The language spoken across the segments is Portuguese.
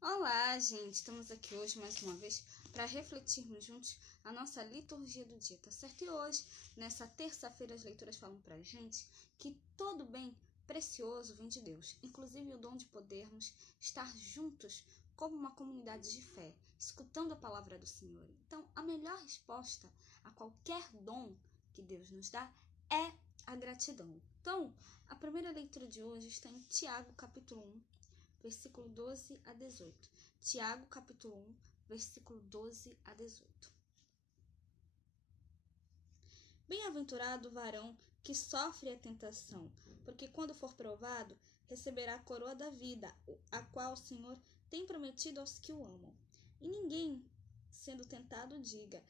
Olá, gente! Estamos aqui hoje mais uma vez para refletirmos juntos a nossa liturgia do dia, tá certo? E hoje, nessa terça-feira, as leituras falam para a gente que todo bem precioso vem de Deus, inclusive o dom de podermos estar juntos como uma comunidade de fé, escutando a palavra do Senhor. Então, a melhor resposta a qualquer dom que Deus nos dá é a gratidão. Então, a primeira leitura de hoje está em Tiago, capítulo 1, versículo 12 a 18. Tiago, capítulo 1, versículo 12 a 18. Bem-aventurado o varão que sofre a tentação, porque quando for provado, receberá a coroa da vida, a qual o Senhor tem prometido aos que o amam. E ninguém, sendo tentado, diga,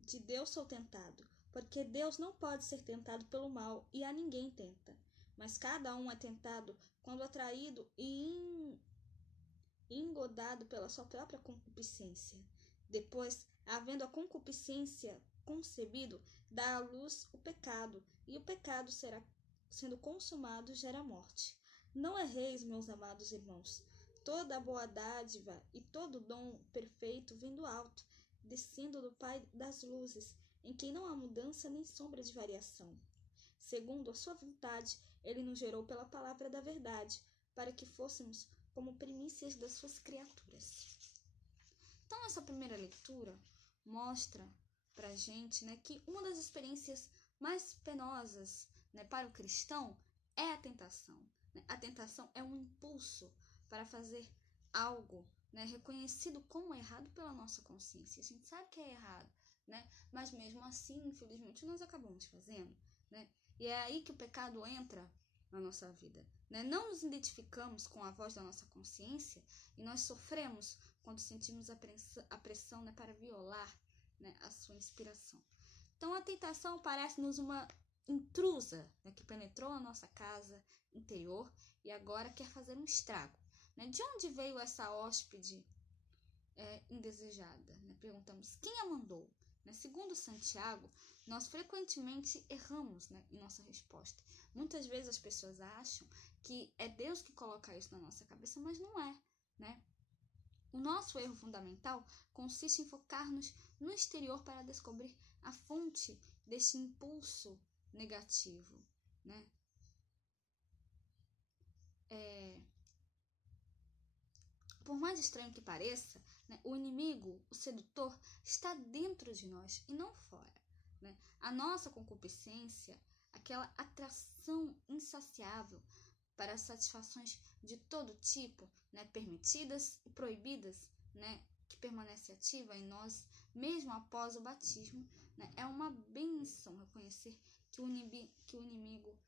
de Deus sou tentado, porque Deus não pode ser tentado pelo mal, e a ninguém tenta. Mas cada um é tentado quando atraído e engodado pela sua própria concupiscência. Depois, havendo a concupiscência concebido, dá à luz o pecado, e o pecado, sendo consumado, gera morte. Não erreis, meus amados irmãos. Toda a boa dádiva e todo dom perfeito vem do alto, descendo do Pai das luzes, em quem não há mudança nem sombra de variação. Segundo a sua vontade, ele nos gerou pela palavra da verdade, para que fôssemos como primícias das suas criaturas. Então, essa primeira leitura mostra para a gente, que uma das experiências mais penosas, para o cristão é a tentação. A tentação é um impulso para fazer algo, reconhecido como errado pela nossa consciência. A gente sabe que é errado, mas mesmo assim, infelizmente, nós acabamos fazendo. E é aí que o pecado entra na nossa vida. Não nos identificamos com a voz da nossa consciência e nós sofremos quando sentimos a pressão para violar a sua inspiração. Então, a tentação parece-nos uma intrusa que penetrou a nossa casa interior e agora quer fazer um estrago. De onde veio essa hóspede indesejada? Perguntamos, quem a mandou? Segundo Santiago, nós frequentemente erramos em nossa resposta. Muitas vezes as pessoas acham que é Deus que coloca isso na nossa cabeça, mas não é. O nosso erro fundamental consiste em focar-nos no exterior para descobrir a fonte deste impulso negativo. Por mais estranho que pareça, o inimigo, o sedutor, está dentro de nós e não fora. A nossa concupiscência, aquela atração insaciável para satisfações de todo tipo, permitidas e proibidas, que permanece ativa em nós mesmo após o batismo, é uma bênção reconhecer que o inimigo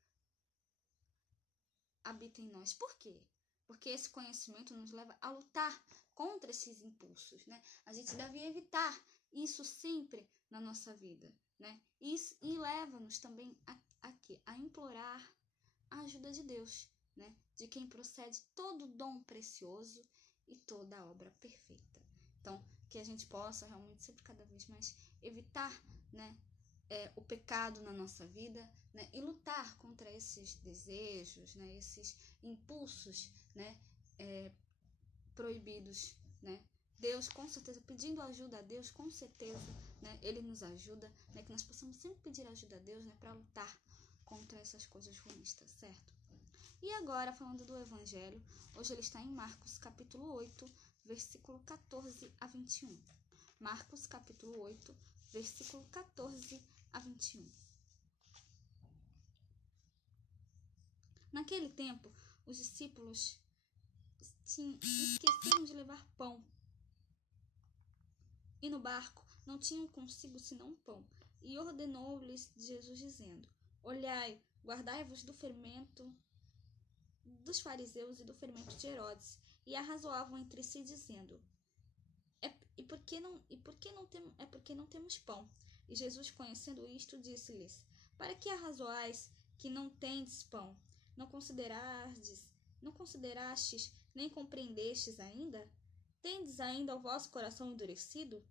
habita em nós. Por quê? Porque esse conhecimento nos leva a lutar contra esses impulsos, A gente deve evitar isso sempre na nossa vida, E leva-nos também a implorar a ajuda de Deus, De quem procede todo dom precioso e toda obra perfeita. Então, que a gente possa realmente sempre cada vez mais evitar, o pecado na nossa vida, e lutar contra esses desejos, esses impulsos, proibidos, Deus, com certeza, pedindo ajuda a Deus, com certeza, Ele nos ajuda, que nós possamos sempre pedir ajuda a Deus, para lutar contra essas coisas ruins, tá certo? E agora, falando do Evangelho, hoje ele está em Marcos, capítulo 8, versículo 14 a 21. Marcos, capítulo 8, versículo 14 a 21. Naquele tempo, os discípulos esqueceram de levar pão. E no barco não tinham consigo senão pão. E ordenou-lhes Jesus, dizendo: Olhai, guardai-vos do fermento dos fariseus e do fermento de Herodes. E arrazoavam entre si, dizendo: porque não temos pão? E Jesus, conhecendo isto, disse-lhes: Para que arrazoais que não tendes pão? Não considerastes, nem compreendestes ainda? Tendes ainda o vosso coração endurecido?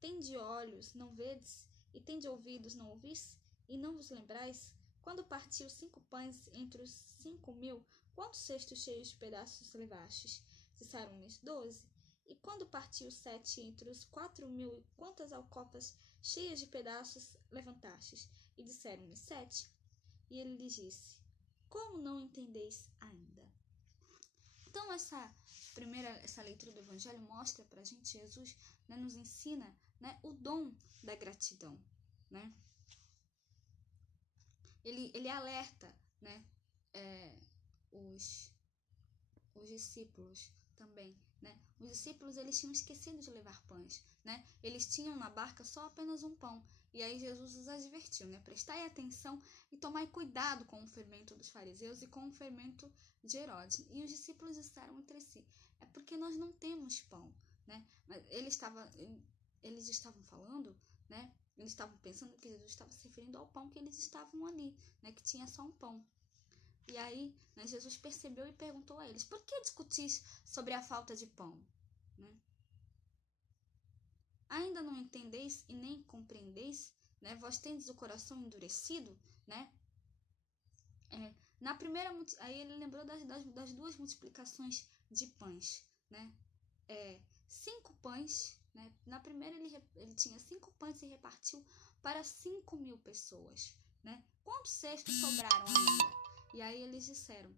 Tende olhos, não vedes? E tende ouvidos, não ouvis? E não vos lembrais? Quando partiu 5 pães entre os 5.000, quantos cestos cheios de pedaços levastes? Disseram-lhes: 12. E quando partiu 7 entre os 4.000, quantas alcofas cheias de pedaços levantastes? E disseram-lhe: 7. E ele lhes disse: como não entendeis ainda? Então, essa leitura do Evangelho mostra para a gente, Jesus, né, nos ensina, né, o dom da gratidão, né? Ele alerta, né, os discípulos também, né? Os discípulos, eles tinham esquecido de levar pães, né? Eles tinham na barca só apenas um pão. E aí Jesus os advertiu, né? Prestai atenção e tomai cuidado com o fermento dos fariseus e com o fermento de Herodes. E os discípulos disseram entre si: é porque nós não temos pão, né? Mas eles estavam falando, né? Eles estavam pensando que Jesus estava se referindo ao pão que eles estavam ali, né? Que tinha só um pão. E aí, né, Jesus percebeu e perguntou a eles: por que discutis sobre a falta de pão? Né? Ainda não entendeis e nem compreendeis? Né? Vós tendes o coração endurecido? Né? Na primeira, aí ele lembrou das duas multiplicações de pães. Né? 5 pães. Né? Na primeira ele tinha 5 pães e repartiu para 5.000 pessoas. Né? Quantos cestos sobraram ainda? E aí eles disseram: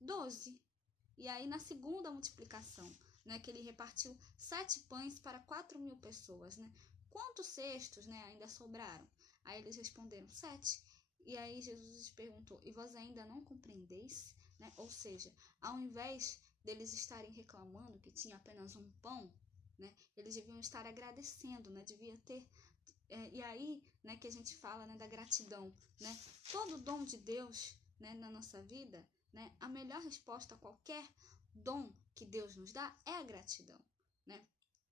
12. E aí na segunda multiplicação, né, que ele repartiu 7 pães para 4.000 pessoas, né? Quantos cestos, né, ainda sobraram? Aí eles responderam: 7. E aí Jesus lhes perguntou: e vós ainda não compreendeis? Né? Ou seja, ao invés deles estarem reclamando que tinha apenas um pão, né, eles deviam estar agradecendo, né? Devia ter e aí, né, que a gente fala, né, da gratidão, né? Todo dom de Deus, né, na nossa vida, né, a melhor resposta a qualquer dom que Deus nos dá é a gratidão, né?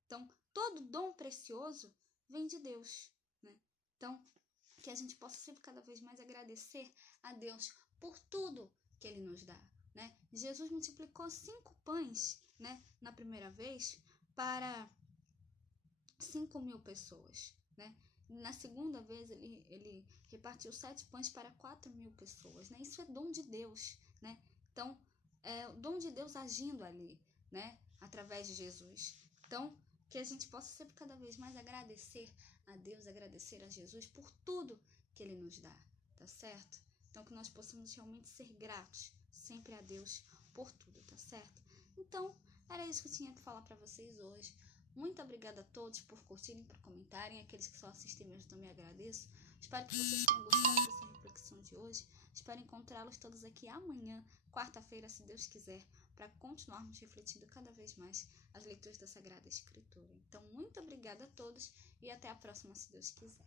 Então, todo dom precioso vem de Deus, né? Então, que a gente possa sempre cada vez mais agradecer a Deus por tudo que Ele nos dá, né? Jesus multiplicou 5 pães, né, na primeira vez para 5.000 pessoas, né? Na segunda vez ele repartiu 7 pães para 4.000 pessoas, né? Isso é dom de Deus, né? Então, o dom de Deus agindo ali, né? Através de Jesus. Então, que a gente possa sempre cada vez mais agradecer a Deus, agradecer a Jesus por tudo que Ele nos dá, tá certo? Então, que nós possamos realmente ser gratos sempre a Deus por tudo, tá certo? Então, era isso que eu tinha para falar para vocês hoje. Muito obrigada a todos por curtirem, por comentarem. Aqueles que só assistem mesmo também agradeço. Espero que vocês tenham gostado dessa reflexão de hoje. Espero encontrá-los todos aqui amanhã, quarta-feira, se Deus quiser, para continuarmos refletindo cada vez mais as leituras da Sagrada Escritura. Então, muito obrigada a todos e até a próxima, se Deus quiser.